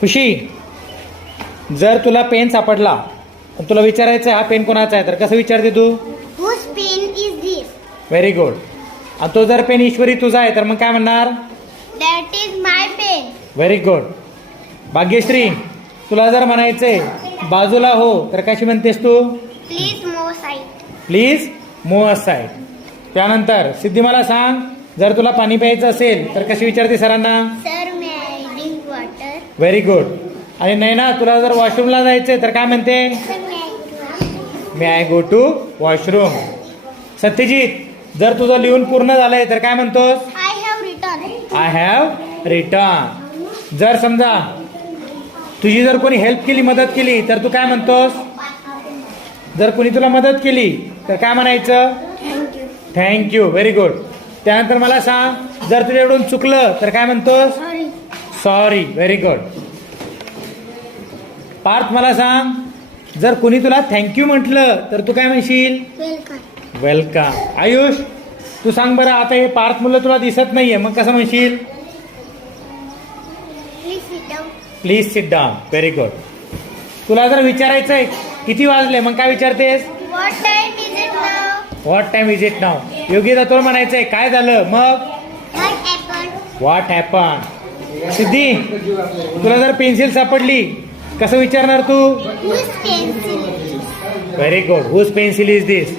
खुशी, जर तुला पेन सापडला आणि तुला विचारायचं हा पेन कोणाचा आहे तर कसं विचारते तू? Whose pen is this? Very good. आणि तो जर पेन ईश्वरी तुझा आहे तर मग काय म्हणणार? That is my pen. Very good. Bhagyashree, तुला जर म्हणायचंय बाजूला हो तर कशी म्हणतेस तू? Please move aside. Please move aside. त्यानंतर सिद्धी मला सांग, जर तुला पाणी प्यायचं असेल तर कशी विचारते सरांना? Sir, may I drink water? Very good. आणि नैना, तुला जर वॉशरूमला जायचंय तर काय म्हणते? Sir, may I go? May I go to washroom. Satyajit, जर तुझं लिहून पूर्ण झालंय तर काय म्हणतोस? I have written. I have return. जर समजा तुझी जर कोणी हेल्प केली, मदत केली तर तू काय म्हणतोस? जर कोणी तुला मदत केली तर काय म्हणायचं? Thank you. Thank you. Very good. त्यानंतर मला सांग, जर तुझ्याकडून चुकलं तर काय म्हणतोस? Sorry. Sorry. Very good. Parth, मला सांग, जर कोणी तुला थँक्यू म्हटलं तर तू काय म्हणशील? Welcome. वेलकम. आयुष, तू सांग बरं, आता हे पार्थ मुलं तुला दिसत नाहीये मग कसं म्हणशील? Please sit down. Please sit down. Very good. तुला जर विचारायचंय किती वाजले मग काय विचारतेस? What time is it now? What time is it now. Yogita, तुला म्हणायचंय काय झालं मग? What happened? What happen. Siddhi, तुला जर पेन्सिल सापडली कसं विचारणार तू? Whose pencil? Very good. Whose pencil is this.